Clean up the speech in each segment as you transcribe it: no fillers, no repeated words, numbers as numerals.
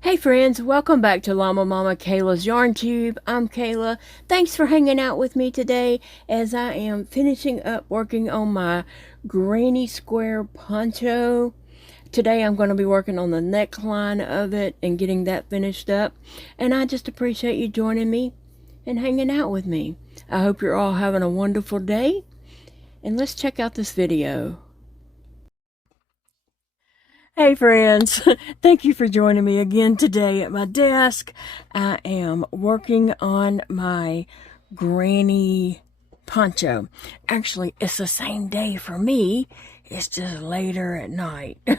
Hey friends, welcome back to Llama Mama Kayla's Yarn Tube. I'm Kayla. Thanks for hanging out with me today as I am finishing up working on my granny square poncho. Today I'm going to be working on the neckline of it and getting that finished up. And I just appreciate you joining me and hanging out with me. I hope you're all having a wonderful day. And let's check out this video. Hey friends, thank you for joining me again today at my desk. I am working on my granny poncho. Actually, it's the same day for me. It's just later at night. And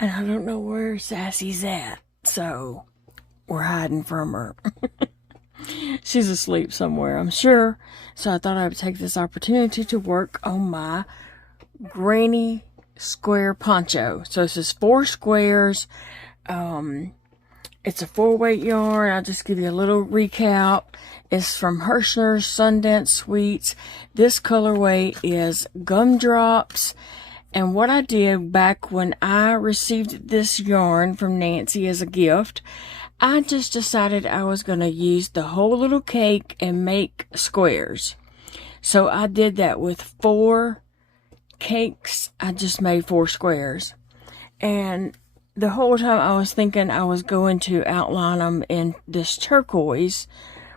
I don't know where Sassy's at, so we're hiding from her. She's asleep somewhere, I'm sure. So I thought I would take this opportunity to work on my granny square poncho. So this is 4 squares. It's a 4-weight yarn. I'll just give you a little recap. It's from Hirschner's Sundance Sweets. This colorway is Gumdrops. And what I did back when I received this yarn from Nancy as a gift, I just decided I was going to use the whole little cake and make squares. So I did that with 4 cakes. I just made 4 squares, and the whole time I was thinking I was going to outline them in this turquoise.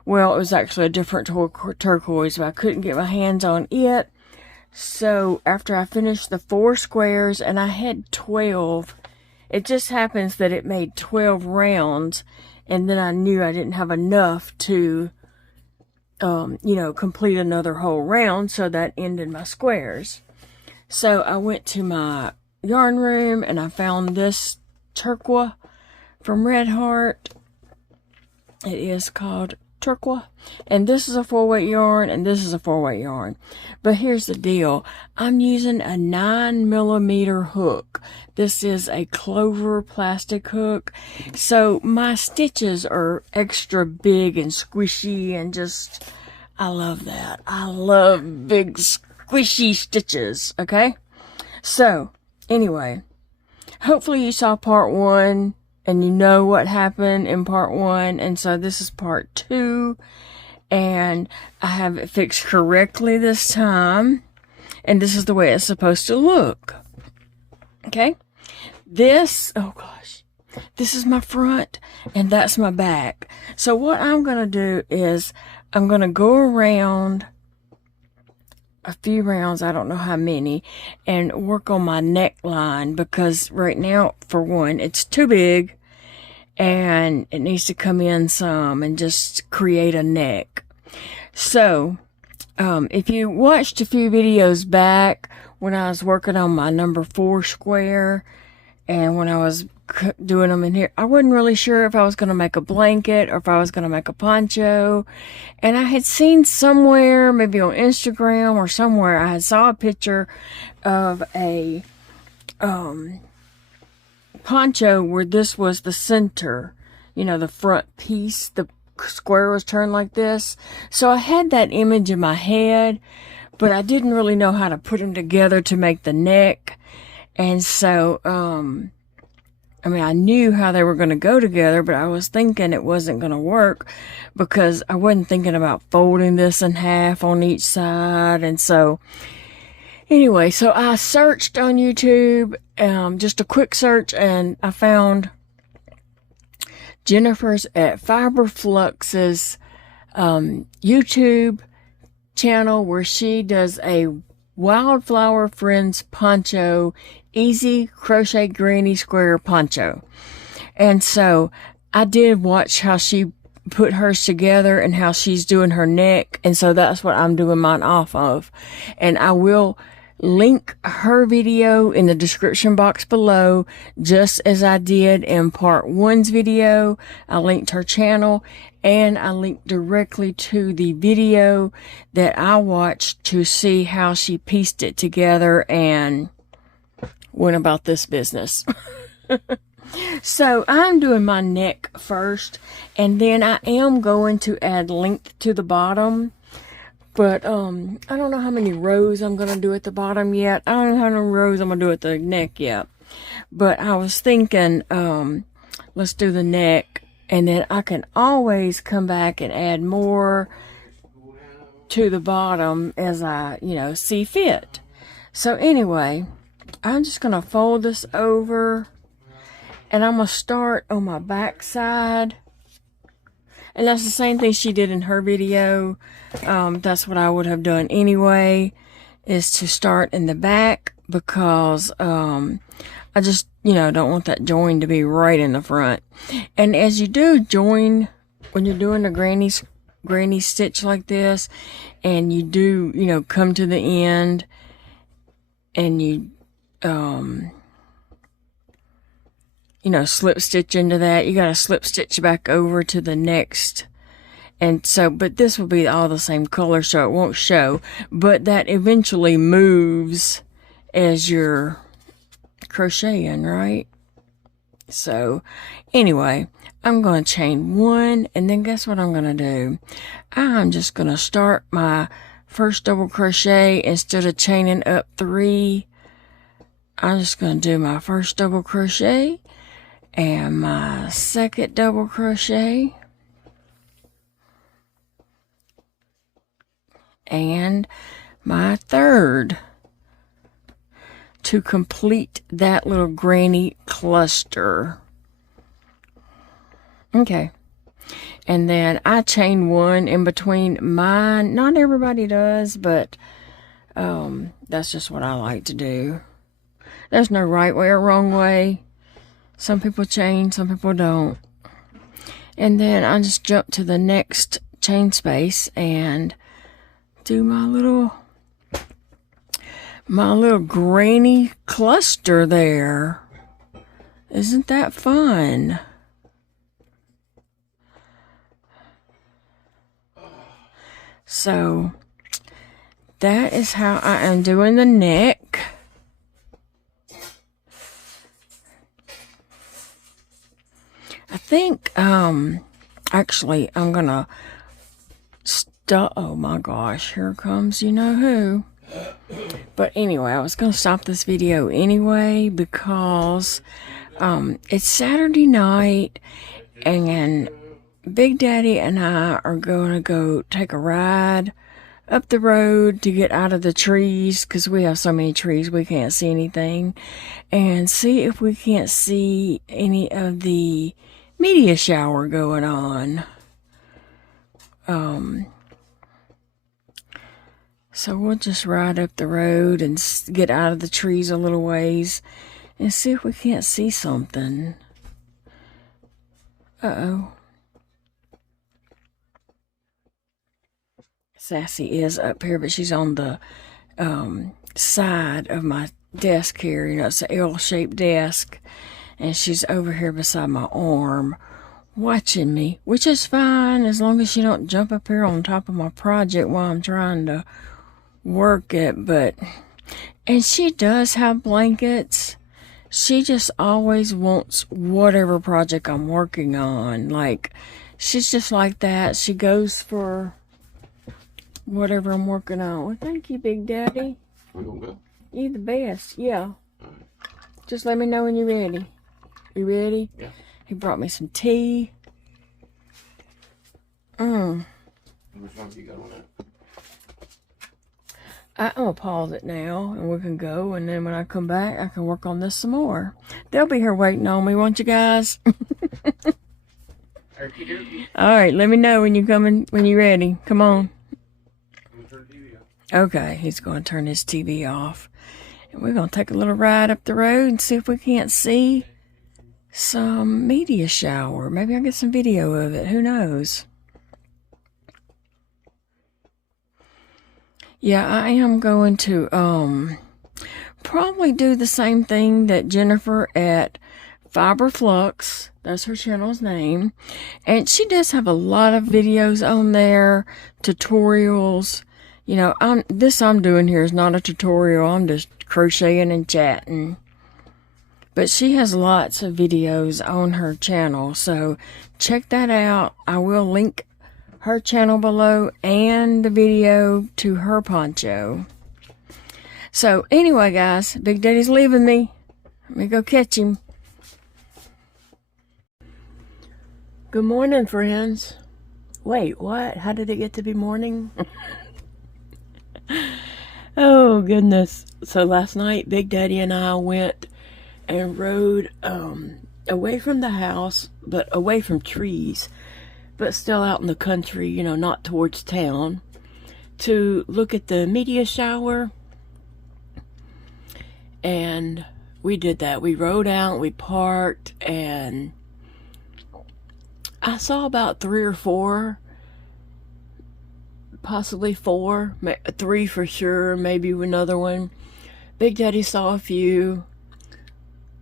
Well, it was actually a different turquoise, but I couldn't get my hands on it. So after I finished the 4 squares, and I had 12, it just happens that it made 12 rounds, and then I knew I didn't have enough to complete another whole round, so that ended my squares. So I went to my yarn room and I found this turquoise from Red Heart. It is called turquoise. And this is a 4-weight yarn and this is a 4-weight yarn. But here's the deal. I'm using a 9mm hook. This is a clover plastic hook. So my stitches are extra big and squishy and just, I love that. I love big squishy stitches, okay? So, anyway, hopefully you saw part 1 and you know what happened in part 1, and so this is part 2, and I have it fixed correctly this time, and this is the way it's supposed to look, okay? This, oh gosh, this is my front, and that's my back. So what I'm going to do is I'm going to go around a few rounds, I don't know how many, and work on my neckline, because right now, for one, it's too big and it needs to come in some and just create a neck. So if you watched a few videos back when I was working on my number 4 square, and when I was doing them in here, I wasn't really sure if I was going to make a blanket or if I was going to make a poncho. And I had seen somewhere, maybe on Instagram or somewhere, I had saw a picture of a poncho where this was the center, the front piece, the square was turned like this. So I had that image in my head, but I didn't really know how to put them together to make the neck. And so, I knew how they were going to go together, but I was thinking it wasn't going to work because I wasn't thinking about folding this in half on each side. And so, anyway, so I searched on YouTube, just a quick search, and I found Jennifer's at Fiberflux's YouTube channel, where she does a Wildflower Friends poncho, easy crochet granny square poncho. And so I did watch how she put hers together and how she's doing her neck, and so that's what I'm doing mine off of. And I will link her video in the description box below, just as I did in part 1's video. I linked her channel, and I linked directly to the video that I watched to see how she pieced it together and went about this business. So I'm doing my neck first, and then I am going to add length to the bottom. But I don't know how many rows I'm going to do at the bottom yet. I don't know how many rows I'm going to do at the neck yet. But I was thinking, let's do the neck, and then I can always come back and add more to the bottom as I, see fit. So anyway, I'm just going to fold this over, and I'm going to start on my back side. And that's the same thing she did in her video. That's what I would have done anyway, is to start in the back, because I just, don't want that join to be right in the front. And as you do join, when you're doing a granny stitch like this, and you do, come to the end, and you, slip stitch into that, you got to slip stitch back over to the next. And so, but this will be all the same color, so it won't show, but that eventually moves as you're crocheting, right? So anyway, I'm going to chain 1, and then guess what I'm going to do? I'm just going to start my first double crochet. Instead of chaining up 3, I'm just going to do my first double crochet and my second double crochet and my third, to complete that little granny cluster. Okay. And then I chain 1 in between mine. Not everybody does, but that's just what I like to do. There's no right way or wrong way. Some people chain, some people don't. And then I just jump to the next chain space and do my little granny cluster there. Isn't that fun? So that is how I am doing the neck. I think, actually, I'm gonna oh my gosh, here comes you-know-who. But anyway, I was gonna stop this video anyway, because, it's Saturday night, and Big Daddy and I are gonna go take a ride up the road to get out of the trees, because we have so many trees we can't see anything, and see if we can't see any of the meteor shower going on. So we'll just ride up the road and get out of the trees a little ways and see if we can't see something. Uh-oh. Sassy is up here, but she's on the side of my desk here. It's an L-shaped desk, and she's over here beside my arm watching me, which is fine as long as she don't jump up here on top of my project while I'm trying to work it. And she does have blankets. She just always wants whatever project I'm working on. Like, she's just like that. She goes for whatever I'm working on. Well, thank you, Big Daddy. We gonna go? You the best. Yeah. Just let me know when you're ready. You ready? Yeah. He brought me some tea. Which one have you got on that? I'm going to pause it now, and we can go, and then when I come back, I can work on this some more. They'll be here waiting on me, won't you guys? All right, let me know when you're coming, when you're ready. Come on. I'm gonna turn the TV off. Okay, he's going to turn his TV off. And we're going to take a little ride up the road and see if we can't see some meteor shower. Maybe I'll get some video of it. Who knows? Yeah, I am going to probably do the same thing that Jennifer at Fiber Flux, that's her channel's name, and she does have a lot of videos on there, tutorials. You know, this I'm doing here is not a tutorial. I'm just crocheting and chatting. But she has lots of videos on her channel, so check that out. I will link her channel below and the video to her poncho. So anyway, guys, Big Daddy's leaving me. Let me go catch him. Good morning, friends. Wait, what? How did it get to be morning? Oh, goodness. So last night, Big Daddy and I went and rode away from the house, but away from trees, but still out in the country, you know, not towards town, to look at the meteor shower. And we did that. We rode out, we parked, and I saw about 3 or 4, possibly 4, 3 for sure, maybe another one. Big Daddy saw a few.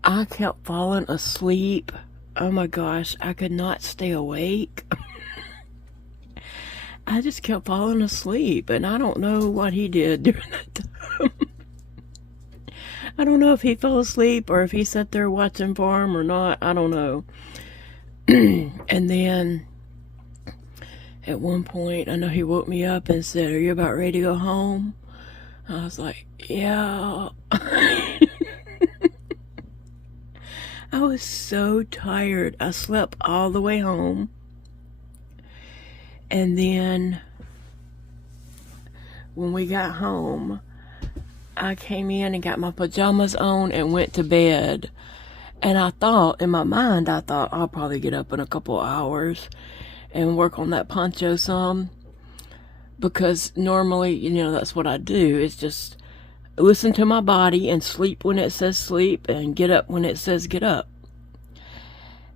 I kept falling asleep. Oh my gosh, I could not stay awake. I just kept falling asleep, and I don't know what he did during that time. I don't know if he fell asleep or if he sat there watching for him or not. I don't know. And then at one point, I know he woke me up and said, "Are you about ready to go home?" I was like, "Yeah." I was so tired. I slept all the way home. And then when we got home, I came in and got my pajamas on and went to bed. And I thought, in my mind, I'll probably get up in a couple hours and work on that poncho some. Because normally, you know, that's what I do. It's just listen to my body and sleep when it says sleep and get up when it says get up.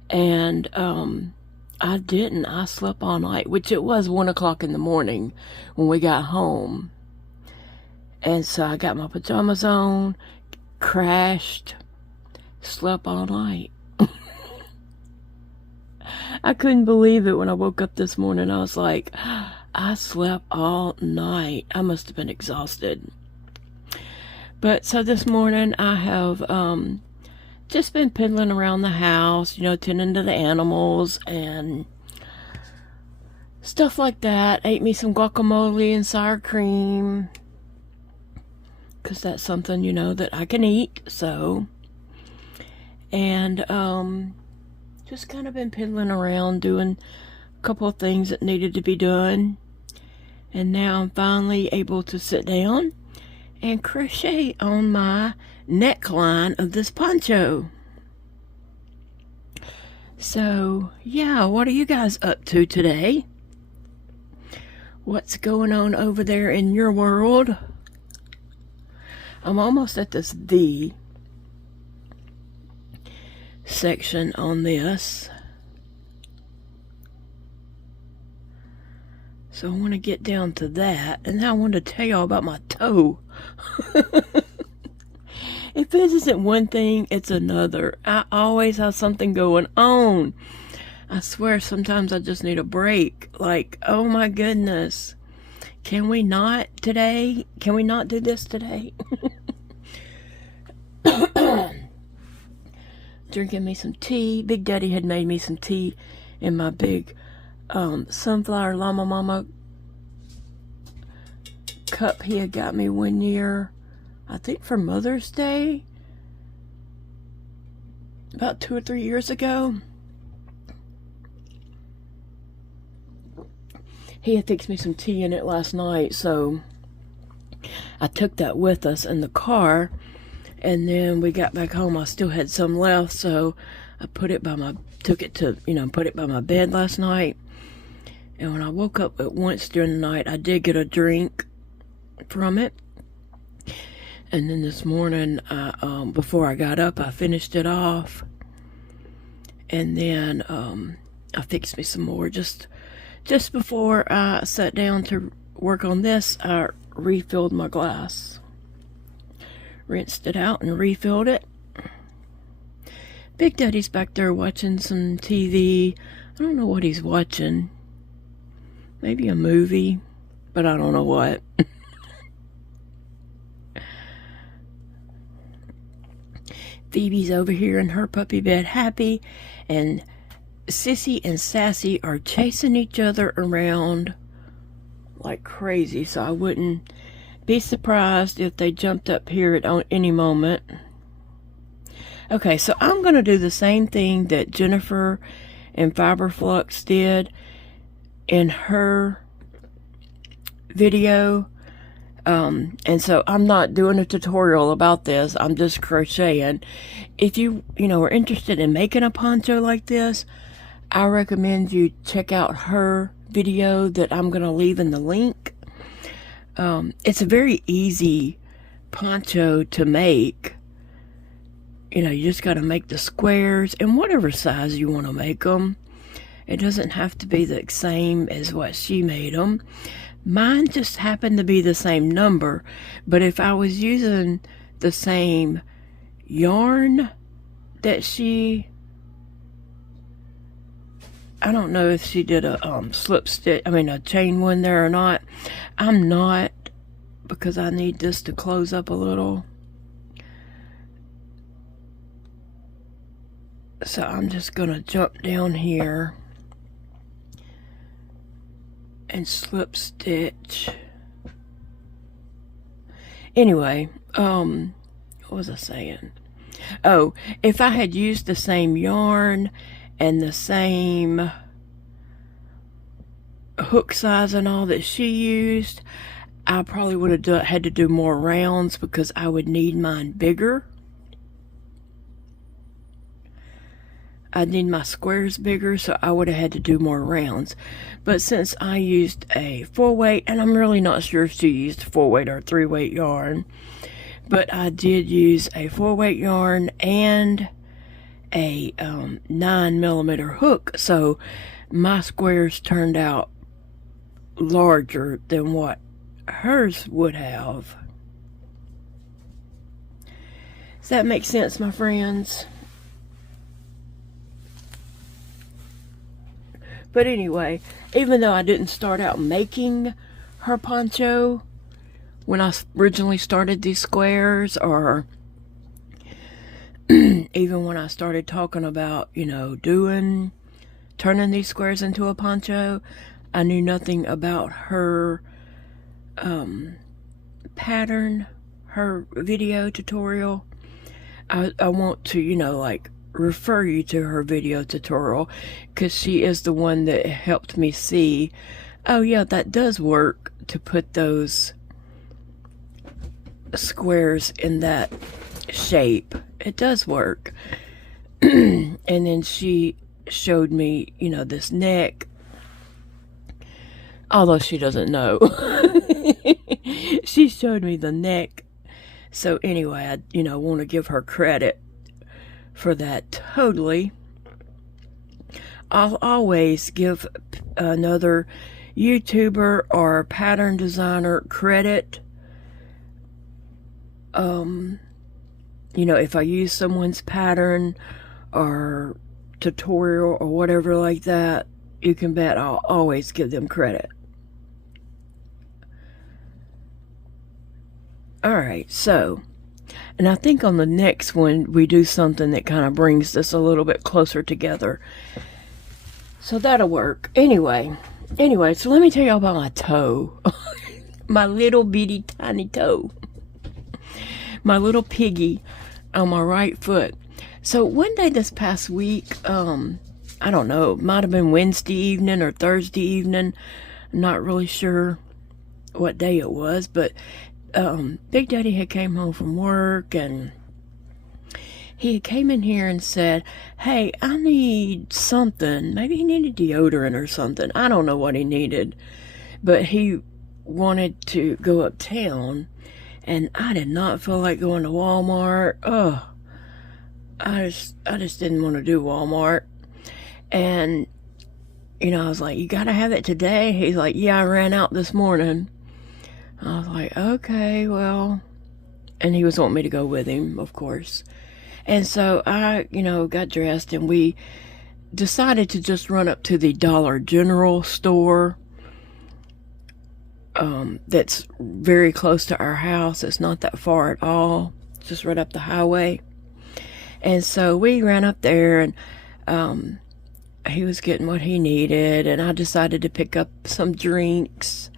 And I didn't. I slept all night, which it was 1 o'clock in the morning when we got home. And so I got my pajamas on, crashed, slept all night. I couldn't believe it when I woke up this morning. I was like, I slept all night. I must have been exhausted. But so this morning I have just been piddling around the house, you know, tending to the animals and stuff like that. Ate me some guacamole and sour cream, because that's something, you know, that I can eat. So, and just kind of been piddling around doing a couple of things that needed to be done. And now I'm finally able to sit down and crochet on my neckline of this poncho. So, yeah, what are you guys up to today? What's going on over there in your world? I'm almost at this V section on this. So I want to get down to that. And now I want to tell y'all about my toe. If it isn't one thing, it's another. I always have something going on. I swear sometimes I just need a break. Like, oh my goodness. Can we not today? Can we not do this today? Drinking me some tea. Big Daddy had made me some tea in my big sunflower Llama Mama cup he had got me one year, I think for Mother's Day, about 2 or 3 years ago. He had fixed me some tea in it last night, so I took that with us in the car, and then we got back home. I still had some left, so I put it by my, put it by my bed last night. And when I woke up at once during the night, I did get a drink from it. And then this morning, before I got up, I finished it off. And then I fixed me some more. Just before I sat down to work on this, I refilled my glass. Rinsed it out and refilled it. Big Daddy's back there watching some TV. I don't know what he's watching. Maybe a movie, but I don't know what. Phoebe's over here in her puppy bed happy, and Sissy and Sassy are chasing each other around like crazy, so I wouldn't be surprised if they jumped up here at any moment. Okay, so I'm going to do the same thing that Jennifer and Fiberflux did in her video. And so I'm not doing a tutorial about this. I'm just crocheting. If you are interested in making a poncho like this, I recommend you check out her video that I'm going to leave in the link. It's a very easy poncho to make. You just got to make the squares in whatever size you want to make them. It doesn't have to be the same as what she made them. Mine just happened to be the same number, but if I was using the same yarn that I don't know if she did a slip stitch, a chain one there or not. I'm not, because I need this to close up a little. So I'm just gonna jump down here and slip stitch. Anyway, what was I saying? Oh, if I had used the same yarn and the same hook size and all that she used, I probably would have had to do more rounds because I would need mine bigger. I'd need my squares bigger, so I would have had to do more rounds. But since I used a 4-weight, and I'm really not sure if she used 4-weight or 3-weight yarn, but I did use a 4-weight yarn and a 9mm hook, so my squares turned out larger than what hers would have. Does that make sense, my friends? But anyway, even though I didn't start out making her poncho when I originally started these squares, or even when I started talking about, turning these squares into a poncho, I knew nothing about her pattern, her video tutorial. I want to, refer you to her video tutorial, because she is the one that helped me see, oh yeah, that does work to put those squares in that shape. It does work. And then she showed me, this neck, although she doesn't know. She showed me the neck. So anyway, I want to give her credit for that totally. I'll always give another YouTuber or pattern designer credit. If I use someone's pattern or tutorial or whatever like that, you can bet I'll always give them credit. Alright, so, and I think on the next one we do something that kind of brings this a little bit closer together. So that'll work. Anyway, so let me tell y'all about my toe. My little bitty tiny toe. My little piggy on my right foot. So one day this past week, I don't know, it might have been Wednesday evening or Thursday evening. I'm not really sure what day it was, but Big Daddy had came home from work, and he came in here and said, hey, I need something. Maybe he needed deodorant or something. I don't know what he needed, but he wanted to go uptown, and I did not feel like going to Walmart. I just didn't want to do Walmart. And I was like, you gotta have it today? He's like, yeah, I ran out this morning. I was like, okay, well, and he was wanting me to go with him, of course. And so I, got dressed, and we decided to just run up to the Dollar General store. That's very close to our house. It's not that far at all. It's just right up the highway. And so we ran up there, and he was getting what he needed, and I decided to pick up some drinks.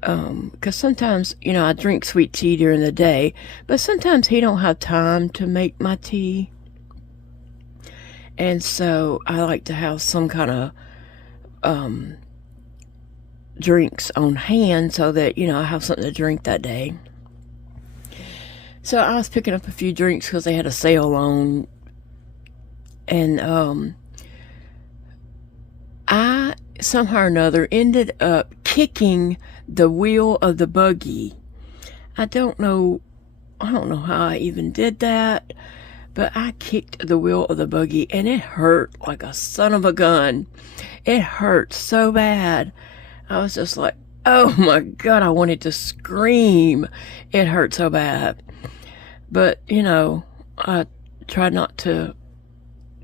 Because sometimes, you know, I drink sweet tea during the day, but sometimes he don't have time to make my tea. And so I like to have some kind of drinks on hand so that, you know, I have something to drink that day. So I was picking up a few drinks because they had a sale on. And I somehow or another ended up kicking the wheel of the buggy. I don't know how I even did that, but I kicked the wheel of the buggy and it hurt like a son of a gun. It hurt so bad. I was just like, oh my God, I wanted to scream. It hurt so bad. But, you know, I tried not to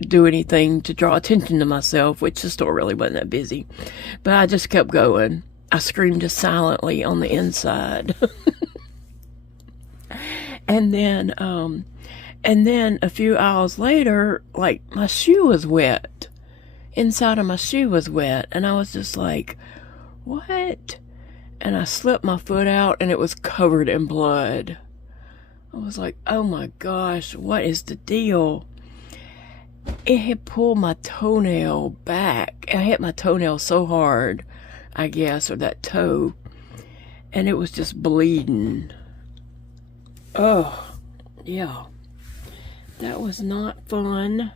do anything to draw attention to myself, which the store really wasn't that busy. But I just kept going. I screamed just silently on the inside. And then a few hours later, like, my shoe was wet. Inside of my shoe was wet. And I was just like, what? And I slipped my foot out and it was covered in blood. I was like, oh my gosh, what is the deal? It had pulled my toenail back. I hit my toenail so hard, I guess, or that toe, and it was just bleeding. Oh, yeah. That was not fun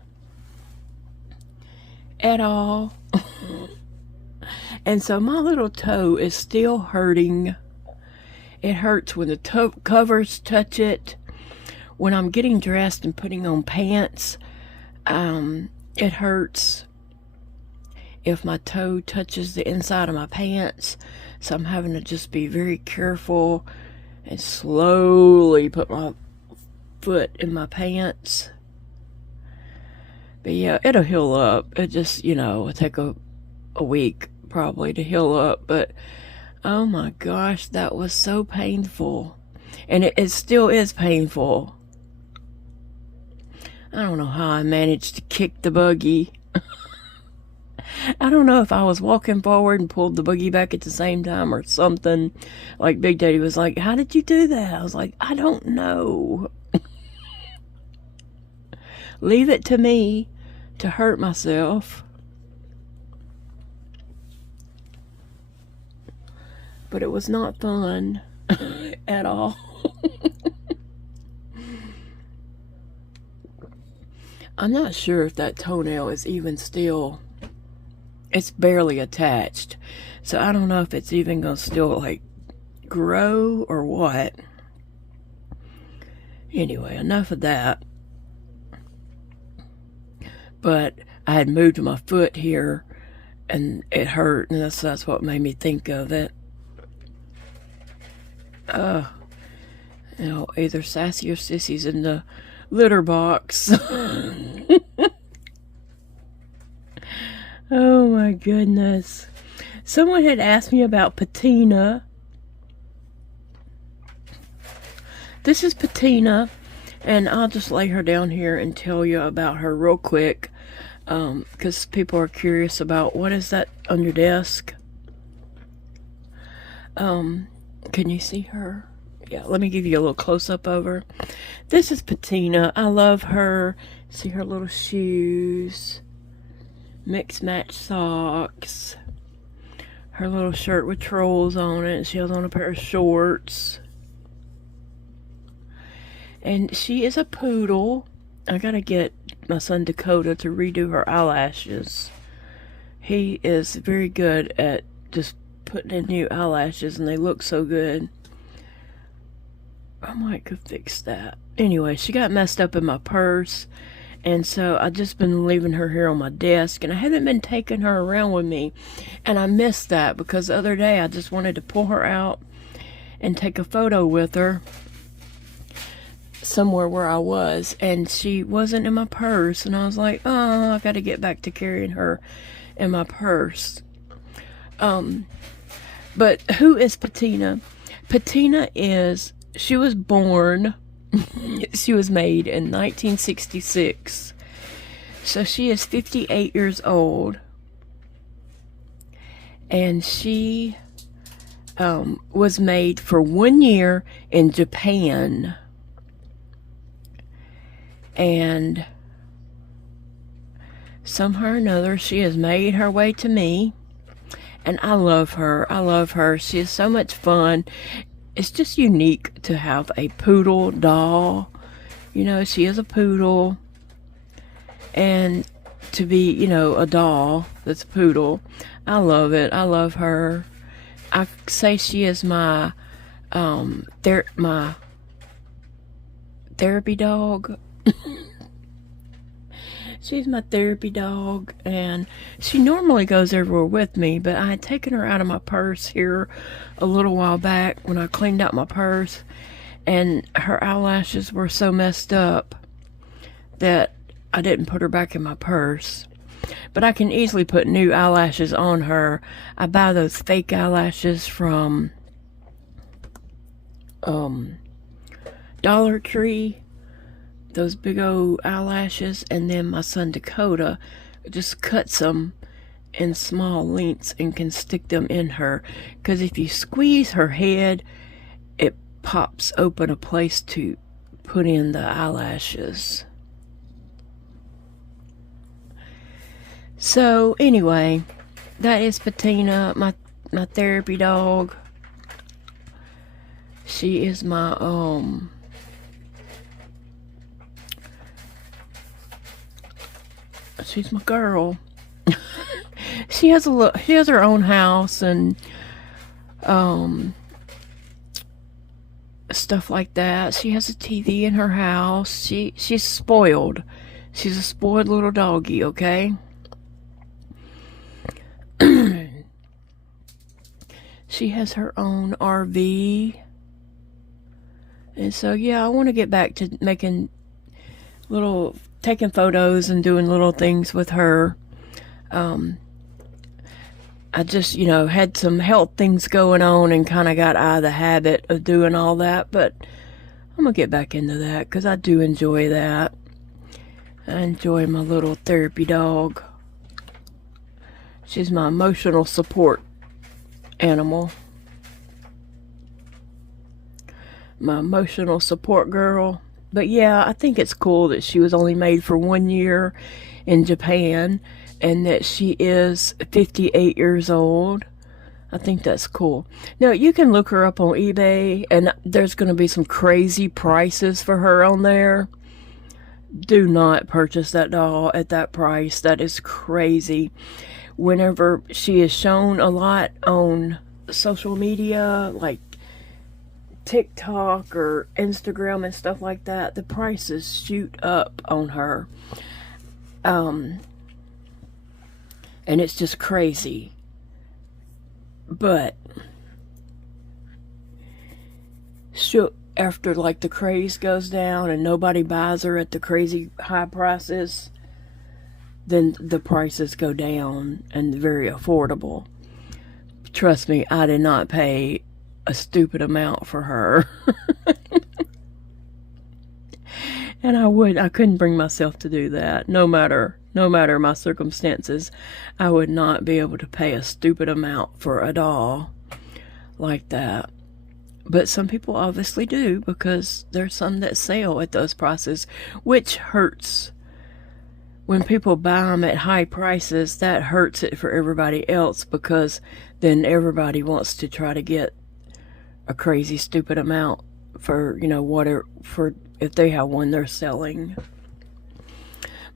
at all. And so my little toe is still hurting. It hurts when the toe covers touch it. When I'm getting dressed and putting on pants, it hurts if my toe touches the inside of my pants. So I'm having to just be very careful and slowly put my foot in my pants. But yeah, it'll heal up. It just, you know, it'll take a week probably to heal up. But oh my gosh, that was so painful. And it still is painful. I don't know how I managed to kick the buggy. I don't know if I was walking forward and pulled the buggy back at the same time or something. Like Big Daddy was like, how did you do that? I was like, I don't know. Leave it to me to hurt myself. But it was not fun at all. I'm not sure if that toenail is even still, it's barely attached. So I don't know if it's even going to still like grow or what. Anyway, enough of that. But I had moved my foot here and it hurt, and that's what made me think of it. You know, either Sassy or Sissy's in the litter box. Oh my goodness. Someone had asked me about Patina. This is Patina, and I'll just lay her down here and tell you about her real quick, because people are curious about what is that on your desk. Can you see her? Yeah, let me give you a little close-up of her. This is Patina. I love her. See her little shoes. Mix match socks. Her little shirt with trolls on it. She has on a pair of shorts. And she is a poodle. I gotta get my son Dakota to redo her eyelashes. He is very good at just putting in new eyelashes, and they look so good. I might could fix that. Anyway, she got messed up in my purse, and so I just been leaving her here on my desk, and I haven't been taking her around with me, and I missed that because the other day I just wanted to pull her out and take a photo with her somewhere where I was, and she wasn't in my purse, and I was like, oh, I gotta get back to carrying her in my purse. But who is Patina? Patina is, she was born, she was made in 1966. So she is 58 years old. And she was made for 1 year in Japan. And somehow or another, she has made her way to me. And I love her. I love her. She is so much fun. It's just unique to have a poodle doll. You know, she is a poodle. And to be, you know, a doll that's a poodle. I love it. I love her. I say she is my my therapy dog. She's my therapy dog, and she normally goes everywhere with me, but I had taken her out of my purse here a little while back when I cleaned out my purse, and her eyelashes were so messed up that I didn't put her back in my purse. But I can easily put new eyelashes on her. I buy those fake eyelashes from Dollar Tree. Those big old eyelashes. And then my son Dakota just cuts them in small lengths and can stick them in her. Because if you squeeze her head, it pops open a place to put in the eyelashes. So anyway, that is Patina, my therapy dog. She is my she's my girl. She has her own house and stuff like that. She has a TV in her house. She's spoiled. She's a spoiled little doggy, okay? She has her own RV. And so, yeah, I want to get back to taking photos and doing little things with her. I just, had some health things going on and kind of got out of the habit of doing all that. But I'm going to get back into that because I do enjoy that. I enjoy my little therapy dog. She's my emotional support animal. My emotional support girl. But yeah, I think it's cool that she was only made for 1 year in Japan and that she is 58 years old. I think that's cool. Now, you can look her up on eBay and there's going to be some crazy prices for her on there. Do not purchase that doll at that price. That is crazy. Whenever she is shown a lot on social media, like TikTok or Instagram and stuff like that, the prices shoot up on her. And it's just crazy. But after like the craze goes down and nobody buys her at the crazy high prices, then the prices go down and very affordable. Trust me, I did not pay a stupid amount for her. And I couldn't bring myself to do that. No matter my circumstances, I would not be able to pay a stupid amount for a doll like that. But some people obviously do, because there's some that sell at those prices, which hurts. When people buy them at high prices, that hurts it for everybody else, because then everybody wants to try to get a crazy stupid amount for, for if they have one they're selling.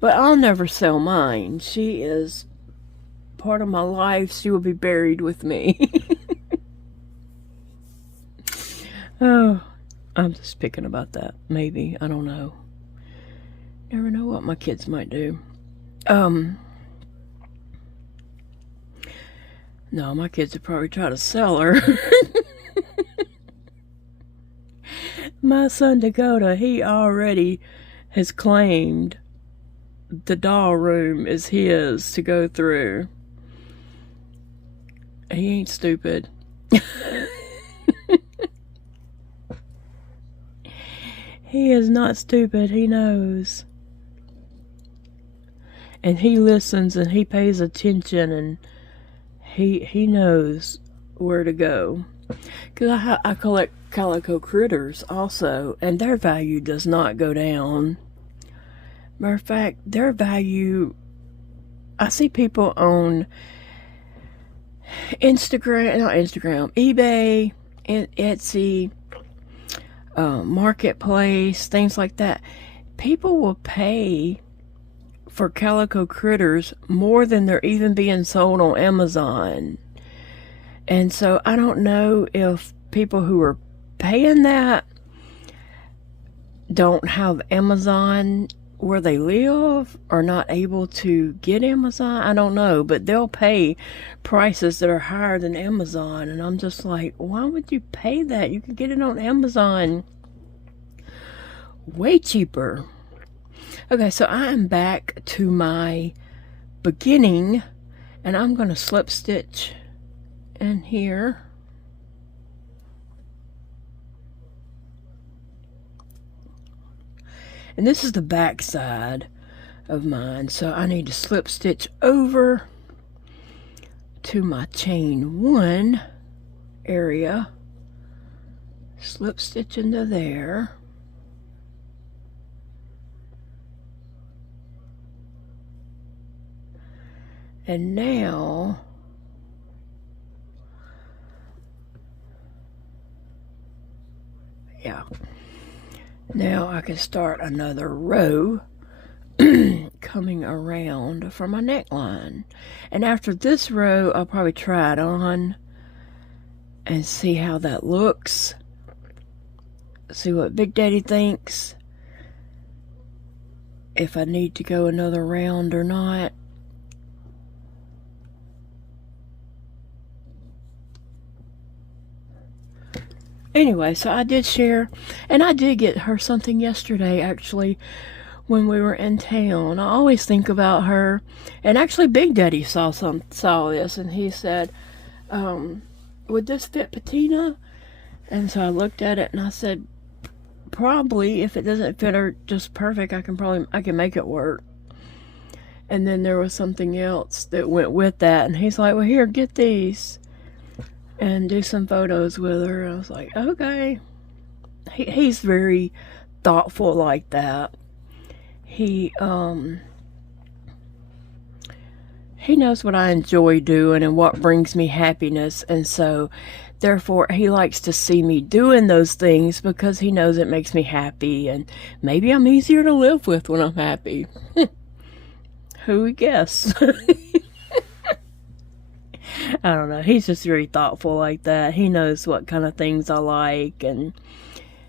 But I'll never sell mine. She is part of my life. She will be buried with me. Oh, I'm just picking about that. Maybe. I don't know. Never know what my kids might do. No, my kids would probably try to sell her. My son Dakota, he already has claimed the doll room is his to go through. He ain't stupid. He is not stupid. He knows. And he listens and he pays attention and he knows where to go. Because I collect calico critters also, and their value does not go down. Matter of fact, their value, I see people on eBay, Etsy, Marketplace, things like that. People will pay for calico critters more than they're even being sold on Amazon. And so I don't know if people who are paying that don't have Amazon where they live or not able to get Amazon. I don't know, but they'll pay prices that are higher than Amazon. And I'm just like, why would you pay that? You can get it on Amazon way cheaper. Okay, so I am back to my beginning, and I'm going to slip stitch in here. And this is the back side of mine, so I need to slip stitch over to my chain 1 area, slip stitch into there, and now now I can start another row coming around for my neckline. And after this row, I'll probably try it on and see how that looks. See what Big Daddy thinks. If I need to go another round or not. Anyway, so I did share, and I did get her something yesterday, actually, when we were in town. I always think about her, and actually Big Daddy saw this, and he said, would this fit Patina? And so I looked at it, and I said, probably. If it doesn't fit her just perfect, I can make it work. And then there was something else that went with that, and he's like, well, here, get these and do some photos with her. I was like, okay. He's very thoughtful like that. He knows what I enjoy doing and what brings me happiness, and so therefore he likes to see me doing those things because he knows it makes me happy, and maybe I'm easier to live with when I'm happy. Who would guess? I don't know. He's just very thoughtful like that. He knows what kind of things I like, and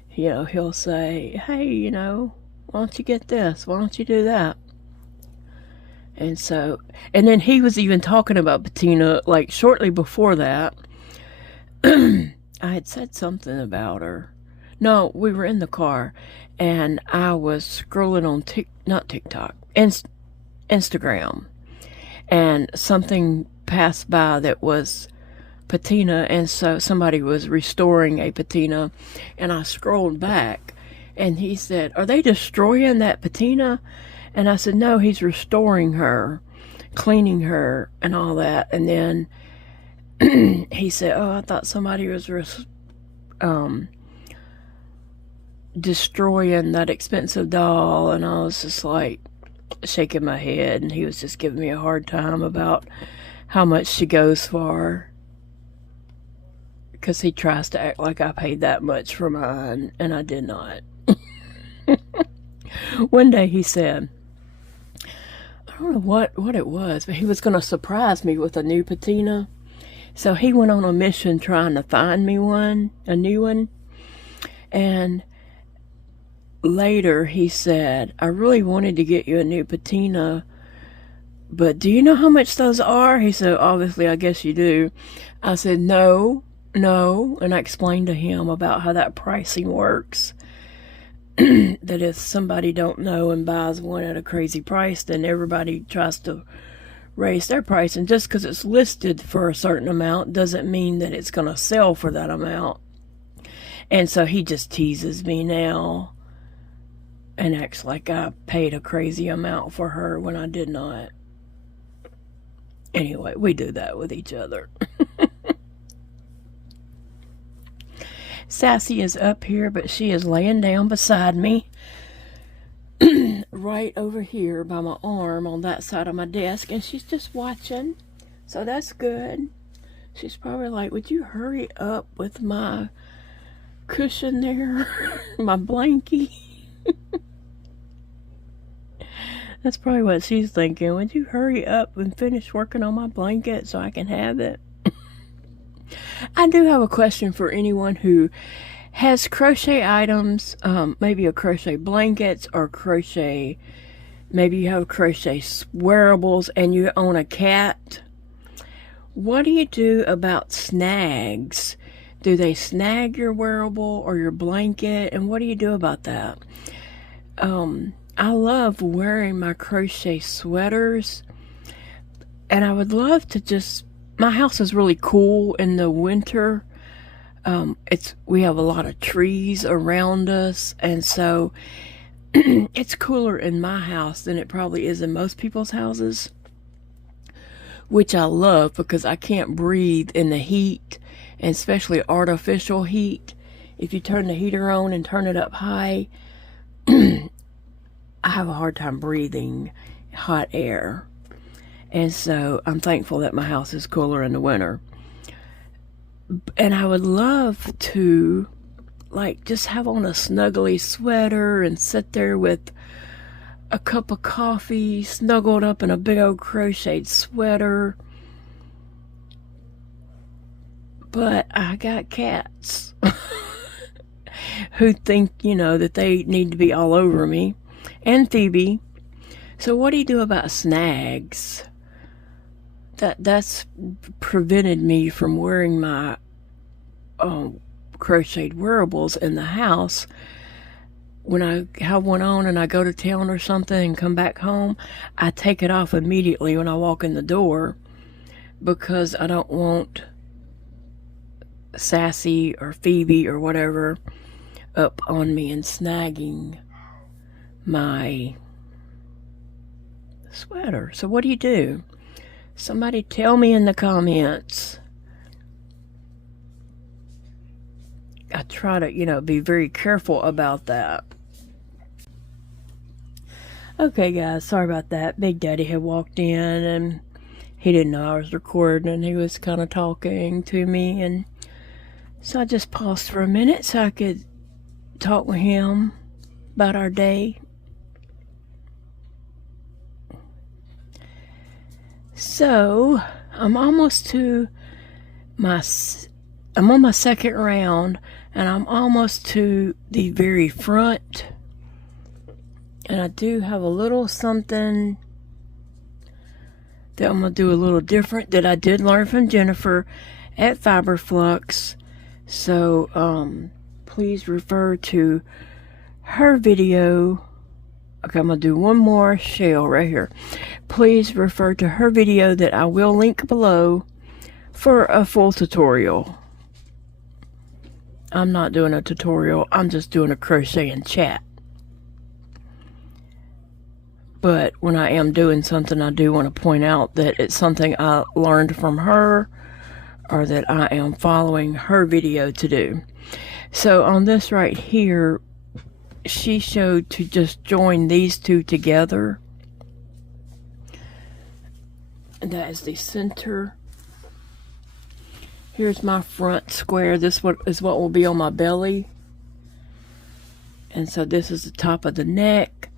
he'll say, hey, why don't you get this? Why don't you do that? And so, and then he was even talking about Patina, like shortly before that. I had said something about her. No, we were in the car, and I was scrolling on Instagram, and something passed by that was patina, and so somebody was restoring a patina, and I scrolled back, and he said, are they destroying that patina? And I said, no, he's restoring her, cleaning her, and all that. And then he said, oh, I thought somebody was destroying that expensive doll. And I was just like shaking my head, and he was just giving me a hard time about how much she goes for, because he tries to act like I paid that much for mine, and I did not. One day he said, I don't know what it was, but he was going to surprise me with a new patina. So he went on a mission trying to find me a new one. And later he said, I really wanted to get you a new patina, but do you know how much those are? He said, obviously, I guess you do. I said, no. And I explained to him about how that pricing works. That if somebody don't know and buys one at a crazy price, then everybody tries to raise their price. And just because it's listed for a certain amount doesn't mean that it's going to sell for that amount. And so he just teases me now and acts like I paid a crazy amount for her when I did not. Anyway, we do that with each other. Sassy is up here, but she is laying down beside me. Right over here by my arm on that side of my desk, and she's just watching. So that's good. She's probably like, would you hurry up with my cushion there? My blankie. That's probably what she's thinking. Would you hurry up and finish working on my blanket so I can have it? I do have a question for anyone who has crochet items, maybe a crochet blankets or crochet, maybe you have crochet wearables and you own a cat. What do you do about snags? Do they snag your wearable or your blanket? And what do you do about that? I love wearing my crochet sweaters, and I would love to just, my house is really cool in the winter. We have a lot of trees around us, and so it's cooler in my house than it probably is in most people's houses, which I love because I can't breathe in the heat, and especially artificial heat. If you turn the heater on and turn it up high, I have a hard time breathing hot air. And so I'm thankful that my house is cooler in the winter. And I would love to, like, just have on a snuggly sweater and sit there with a cup of coffee, snuggled up in a big old crocheted sweater. But I got cats who think, you know, that they need to be all over me. And Phoebe. So what do you do about snags? That's prevented me from wearing my crocheted wearables in the house. When I have one on and I go to town or something and come back home, I take it off immediately when I walk in the door because I don't want Sassy or Phoebe or whatever up on me and snagging my sweater. So what do you do? Somebody tell me in the comments. I try to, you know, be very careful about that. Okay, guys, sorry about that. Big Daddy had walked in and he didn't know I was recording, and he was kind of talking to me, and so I just paused for a minute so I could talk with him about our day. So I'm almost to I'm on my second round, and I'm almost to the very front, and I do have a little something that I'm going to do a little different that I did learn from Jennifer at Fiberflux. So please refer to her video. Okay, I'm going to do one more shell right here. Please refer to her video that I will link below for a full tutorial. I'm not doing a tutorial. I'm just doing a crochet and chat. But when I am doing something, I do want to point out that it's something I learned from her, or that I am following her video to do. So on this right here, she showed to just join these two together. And that is the center. Here's my front square. This is what will be on my belly. And so this is the top of the neck.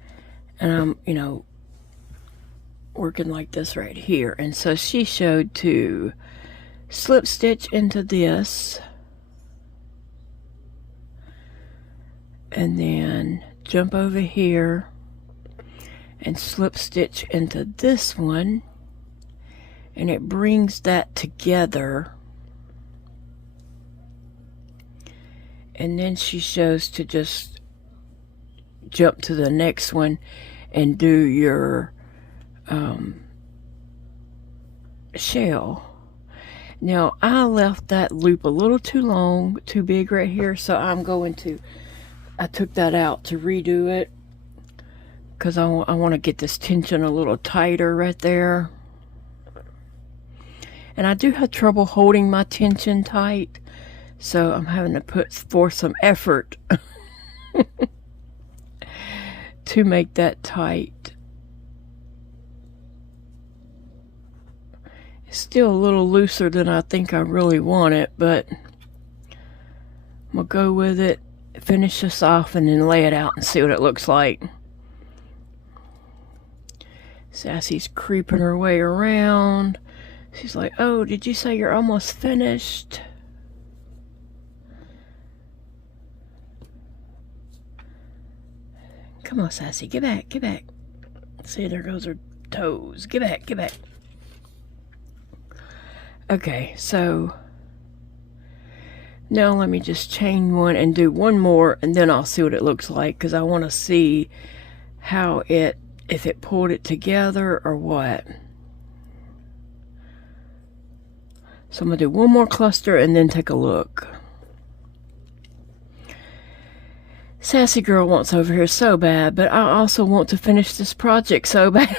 And I'm, you know, working like this right here. And so she showed to slip stitch into this. And then jump over here and slip stitch into this one. And it brings that together. And then she shows to just jump to the next one and do your shell. Now I left that loop a little too long, too big right here, so I took that out to redo it because I want to get this tension a little tighter right there. And I do have trouble holding my tension tight, So I'm having to put forth some effort to make that tight. It's still a little looser than I think I really want it, but I'm gonna go with it, finish this off, and then lay it out and see what it looks like. Sassy's creeping her way around. She's like, oh, did you say you're almost finished? Come on, Sassy, get back, get back. See, there goes her toes. Get back, get back. Okay, so now let me just chain one and do one more, and then I'll see what it looks like, because I want to see how it, if it pulled it together or what. So I'm going to do one more cluster and then take a look. Sassy girl wants over here so bad, but I also want to finish this project so bad.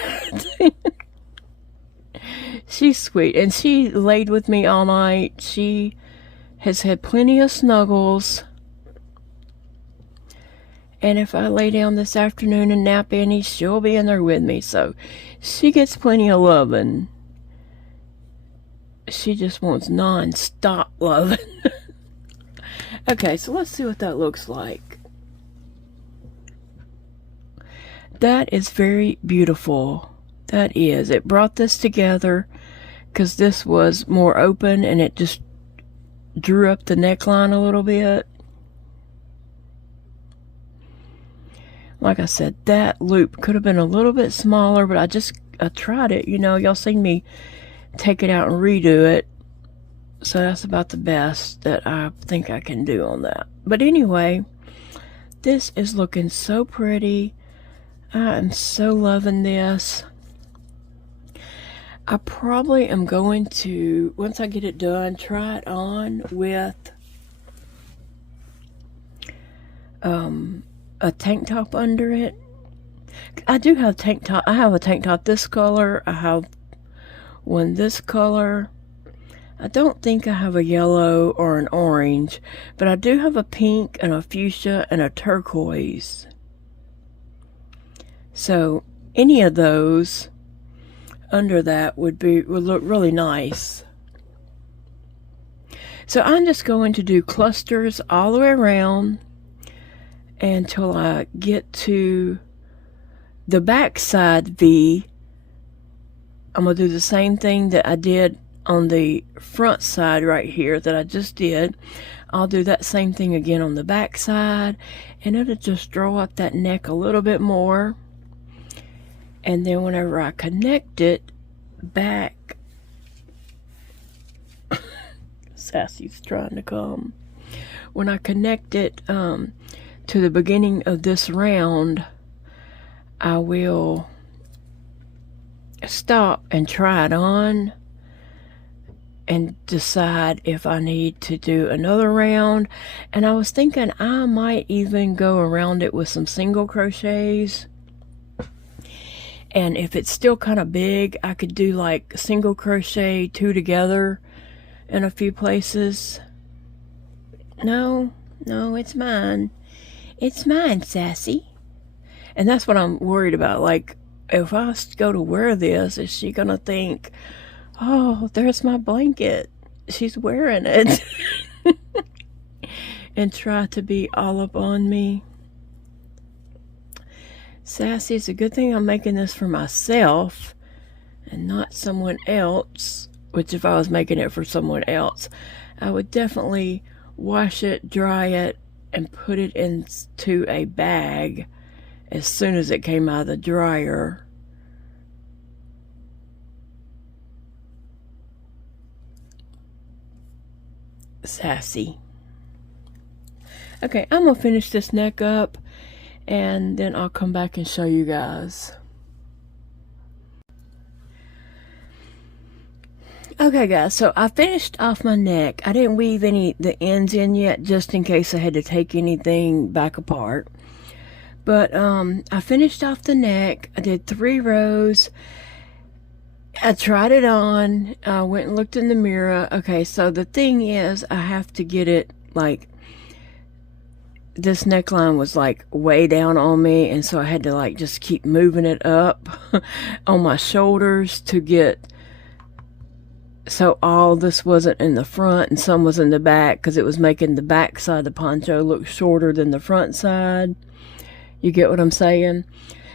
She's sweet, and she laid with me all night. She has had plenty of snuggles. And if I lay down this afternoon and nap any, she'll be in there with me. So she gets plenty of loving. She just wants non-stop loving. Okay, so let's see what that looks like. That is very beautiful. That is. It brought this together because this was more open and it just drew up the neckline a little bit. Like I said, that loop could have been a little bit smaller, but I tried it. You know, y'all seen me take it out and redo it. So that's about the best that I think I can do on that. But anyway, this is looking so pretty. I am so loving this. I probably am going to, once I get it done, try it on with a tank top under it. I do have tank top. I have a tank top this color. I have one this color. I don't think I have a yellow or an orange, but I do have a pink and a fuchsia and a turquoise. So any of those under that would look really nice. So I'm just going to do clusters all the way around until I get to the back side V. I'm going to do the same thing that I did on the front side right here that I just did. I'll do that same thing again on the back side, and it'll just draw up that neck a little bit more. And then whenever I connect it back, Sassy's trying to come. When I connect it to the beginning of this round, I will stop and try it on and decide if I need to do another round. And I was thinking I might even go around it with some single crochets. And if it's still kind of big, I could do like single crochet 2 together in a few places. No, it's mine. It's mine, Sassy. And that's what I'm worried about. Like, if I go to wear this, is she going to think, oh, there's my blanket. She's wearing it. And try to be all up on me. Sassy, it's a good thing I'm making this for myself and not someone else. Which if I was making it for someone else, I would definitely wash it, dry it, and put it into a bag as soon as it came out of the dryer. Sassy. Okay, I'm gonna finish this neck up and then I'll come back and show you guys. Okay guys, so I finished off my neck. I didn't weave the ends in yet, just in case I had to take anything back apart. But I finished off the neck. I did 3 rows, I tried it on. I went and looked in the mirror. Okay, so the thing is, I have to get it like, this neckline was like way down on me, and so I had to like just keep moving it up on my shoulders to get, so all this wasn't in the front and some was in the back, because it was making the back side of the poncho look shorter than the front side. You get what I'm saying?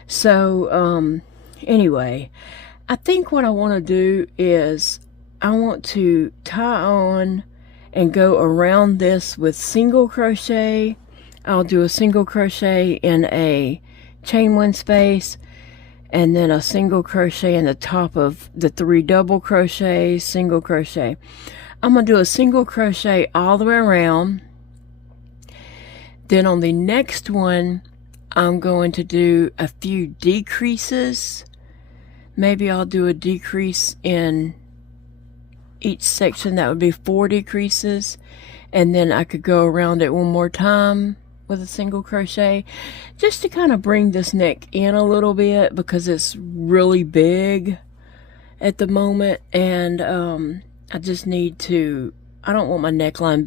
So anyway, I think what I want to do is I want to tie on and go around this with single crochet. I'll do a single crochet in a chain one space, and then a single crochet in the top of the 3 double crochets, single crochet. I'm going to do a single crochet all the way around. Then on the next one, I'm going to do a few decreases. Maybe I'll do a decrease in each section. That would be 4 decreases. And then I could go around it one more time with a single crochet, just to kind of bring this neck in a little bit, because it's really big at the moment. And I just need to, I don't want my neckline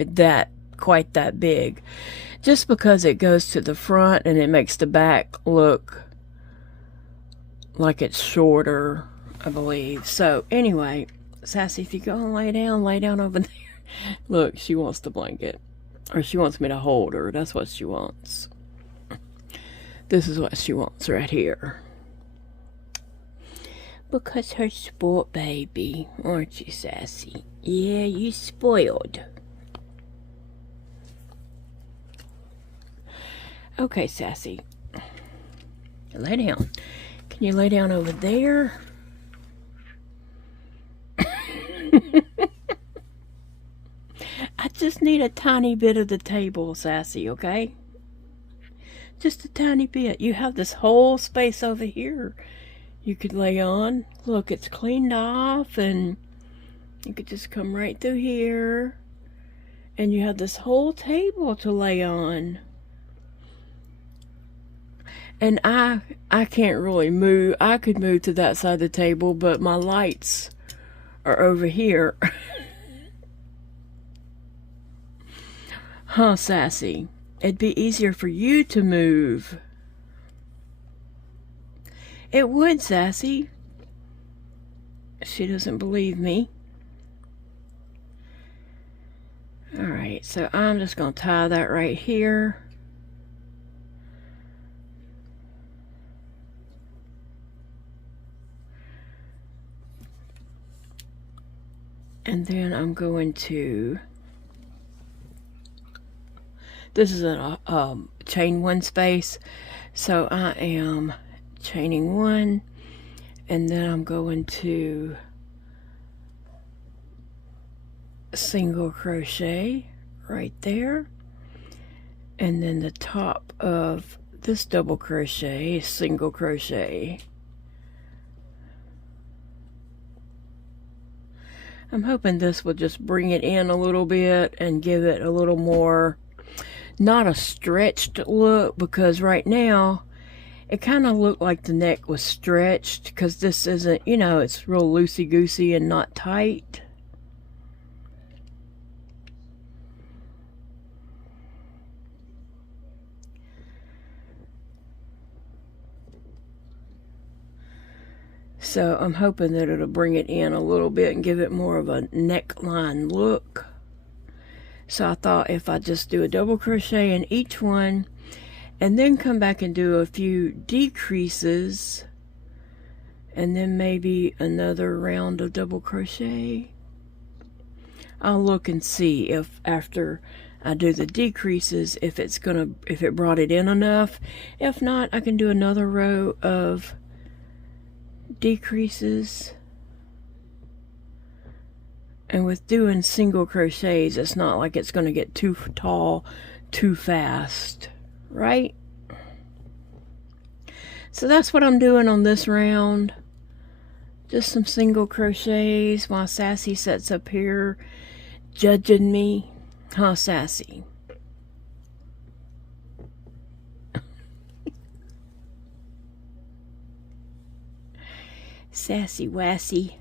quite that big, just because it goes to the front and it makes the back look like it's shorter, I believe. So anyway, Sassy, if you go and lay down over there. Look, she wants the blanket, or she wants me to hold her. That's what she wants. This is what she wants right here, because her sport baby, aren't you, Sassy? Yeah, you spoiled. Okay, Sassy, lay down. Can you lay down over there? I just need a tiny bit of the table, Sassy, okay? Just a tiny bit. You have this whole space over here you could lay on. Look, it's cleaned off, and you could just come right through here, and you have this whole table to lay on. And I can't really move. I could move to that side of the table, but my lights are over here. Huh, Sassy? It'd be easier for you to move. It would, Sassy. She doesn't believe me. Alright, so I'm just going to tie that right here. And then I'm going to, this is a chain one space, so I am chaining one, and then I'm going to single crochet right there, and then the top of this double crochet, single crochet. I'm hoping this will just bring it in a little bit and give it a little more, not a stretched look, because right now it kind of looked like the neck was stretched, because this isn't, you know, it's real loosey-goosey and not tight. So I'm hoping that it'll bring it in a little bit and give it more of a neckline look. So I thought if I just do a double crochet in each one, and then come back and do a few decreases, and then maybe another round of double crochet. I'll look and see if after I do the decreases, if it brought it in enough. If not, I can do another row of decreases. And with doing single crochets, it's not like it's going to get too tall too fast, right? So that's what I'm doing on this round. Just some single crochets while Sassy sits up here judging me. Huh, Sassy? Sassy Wassy.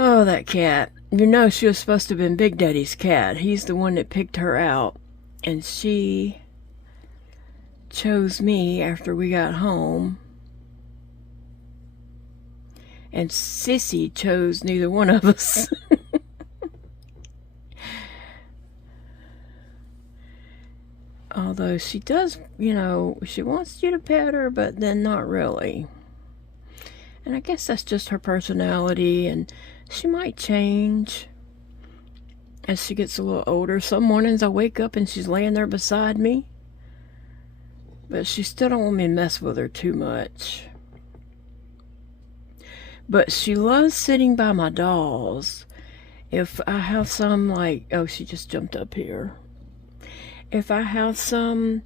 Oh, that cat. You know, she was supposed to have been Big Daddy's cat. He's the one that picked her out. And she chose me after we got home. And Sissy chose neither one of us. Although she does, you know, she wants you to pet her, but then not really. And I guess that's just her personality, and she might change as she gets a little older. Some mornings I wake up and she's laying there beside me, but she still don't want me to mess with her too much. But she loves sitting by my dolls. If I have some, like, oh, she just jumped up here. If I have some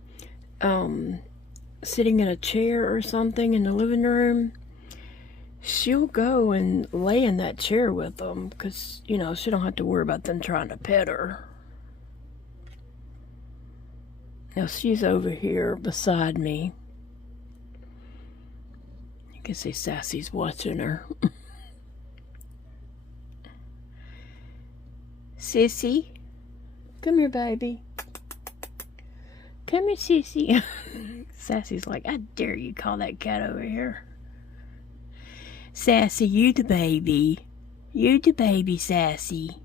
sitting in a chair or something in the living room, she'll go and lay in that chair with them, because, you know, she don't have to worry about them trying to pet her. Now she's over here beside me. You can see Sassy's watching her. Sissy, come here, baby. Come here, Sissy. Sassy's like, I dare you call that cat over here. Sassy, you the baby. You the baby, Sassy.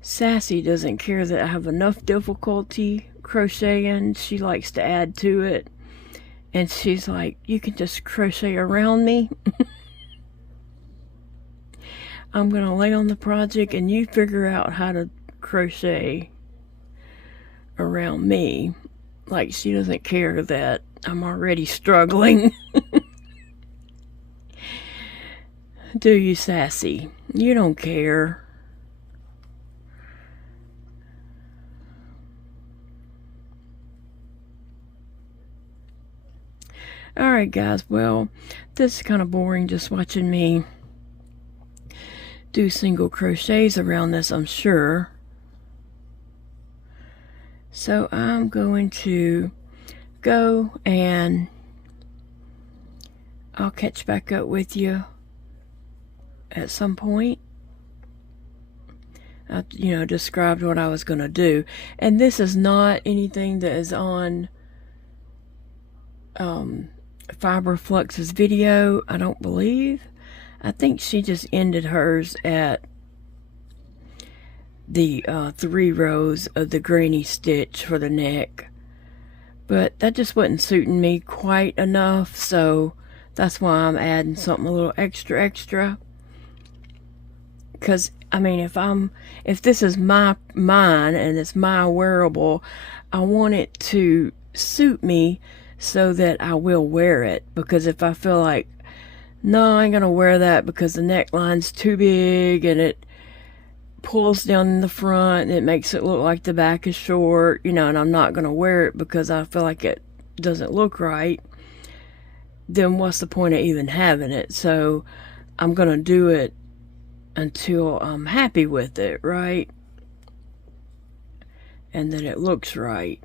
Sassy doesn't care that I have enough difficulty crocheting. She likes to add to it. And she's like, you can just crochet around me. I'm going to lay on the project and you figure out how to crochet around me. Like, she doesn't care that I'm already struggling. Do you, Sassy? You don't care. Alright guys, well, this is kind of boring just watching me do single crochets around this, I'm sure. So I'm going to go and I'll catch back up with you at some point. I, you know, described what I was going to do. And this is not anything that is on Fiberflux's video, I don't believe. I think she just ended hers at the 3 rows of the granny stitch for the neck, but that just wasn't suiting me quite enough, so that's why I'm adding something a little extra. Because I mean, if this is mine and it's my wearable, I want it to suit me so that I will wear it. Because if I feel like, no, I ain't gonna wear that because the neckline's too big and it pulls down in the front and it makes it look like the back is short, you know, and I'm not gonna wear it because I feel like it doesn't look right, then what's the point of even having it? So I'm gonna do it until I'm happy with it, right? And that it looks right.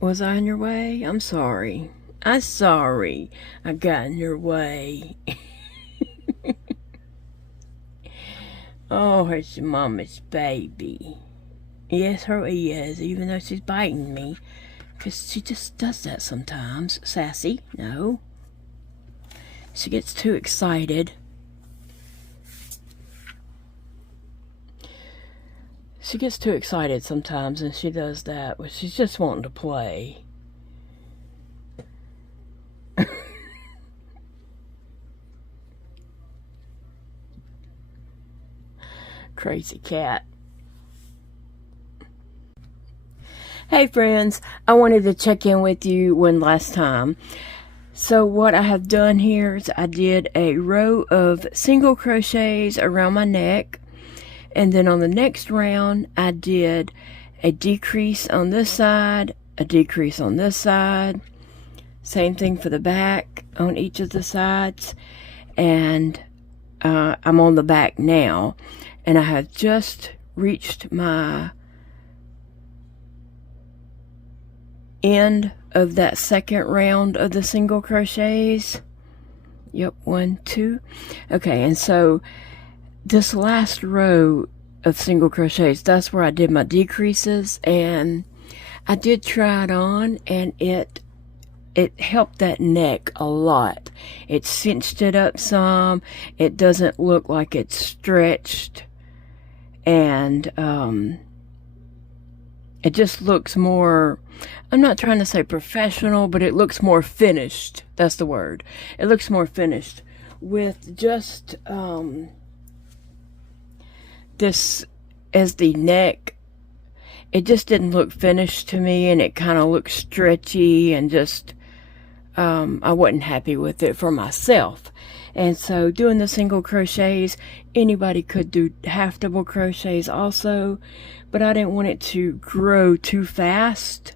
Was I in your way? I'm sorry. I'm sorry I got in your way. Oh, it's your mama's baby. Yes, her is, even though she's biting me. Because she just does that sometimes. Sassy, no. She gets too excited. She gets too excited sometimes and she does that, but she's just wanting to play. Crazy cat. Hey friends, I wanted to check in with you one last time. So what I have done here is I did a row of single crochets around my neck. And then on the next round, I did a decrease on this side, a decrease on this side. Same thing for the back on each of the sides. and I'm on the back now, and I have just reached my end of that second round of the single crochets. Yep, 1, 2. Okay, and so this last row of single crochets, that's where I did my decreases, and I did try it on, and it helped that neck a lot. It cinched it up some. It doesn't look like it's stretched, and it just looks more, I'm not trying to say professional, but it looks more finished. That's the word. It looks more finished with just this as the neck. It just didn't look finished to me, and it kind of looked stretchy, and just I wasn't happy with it for myself. And so doing the single crochets, anybody could do half double crochets also, but I didn't want it to grow too fast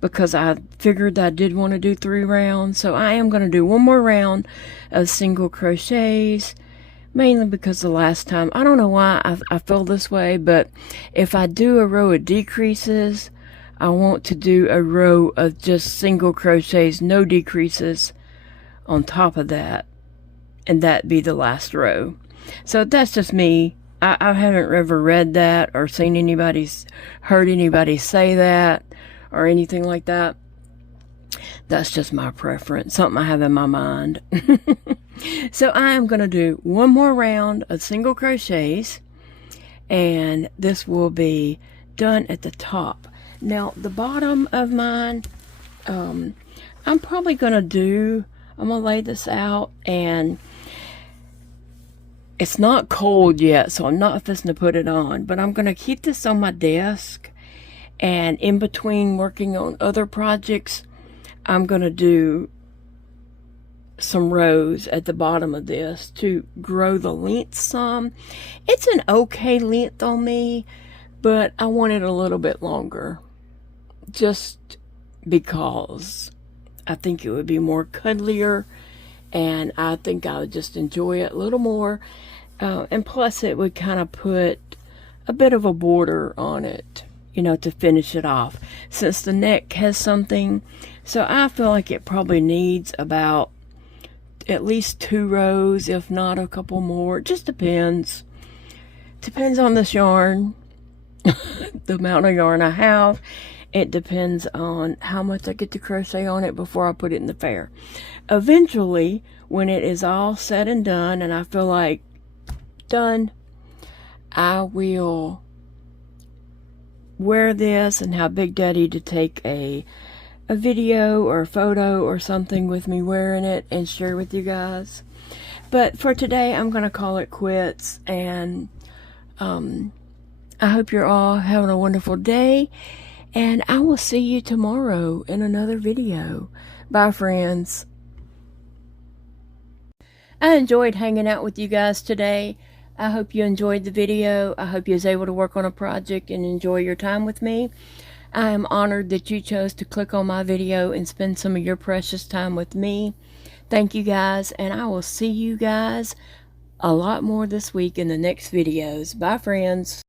because I figured I did want to do 3 rounds. So I am going to do one more round of single crochets, mainly because the last time, I don't know why I feel this way, but if I do a row of decreases, I want to do a row of just single crochets, no decreases on top of that, and that be the last row. So that's just me. I haven't ever read that or seen heard anybody say that or anything like that. That's just my preference, something I have in my mind. So I am going to do one more round of single crochets, and this will be done at the top. Now the bottom of mine, I'm probably going to lay this out, and it's not cold yet, so I'm not fixing to put it on, but I'm going to keep this on my desk, and in between working on other projects, I'm going to do some rows at the bottom of this to grow the length some. It's an okay length on me, but I want it a little bit longer, just because I think it would be more cuddlier, and I think I would just enjoy it a little more, and plus it would kind of put a bit of a border on it, you know, to finish it off, since the neck has something. So I feel like it probably needs about at least 2 rows, if not a couple more. It just depends on this yarn, the amount of yarn I have. It depends on how much I get to crochet on it before I put it in the fair. Eventually, when it is all said and done, and I feel like done, I will wear this and have Big Daddy to take a video or a photo or something with me wearing it and share with you guys. But for today, I'm going to call it quits, and I hope you're all having a wonderful day, and I will see you tomorrow in another video. Bye, friends. I enjoyed hanging out with you guys today. I hope you enjoyed the video. I hope you was able to work on a project and enjoy your time with me. I am honored that you chose to click on my video and spend some of your precious time with me. Thank you guys, and I will see you guys a lot more this week in the next videos. Bye, friends.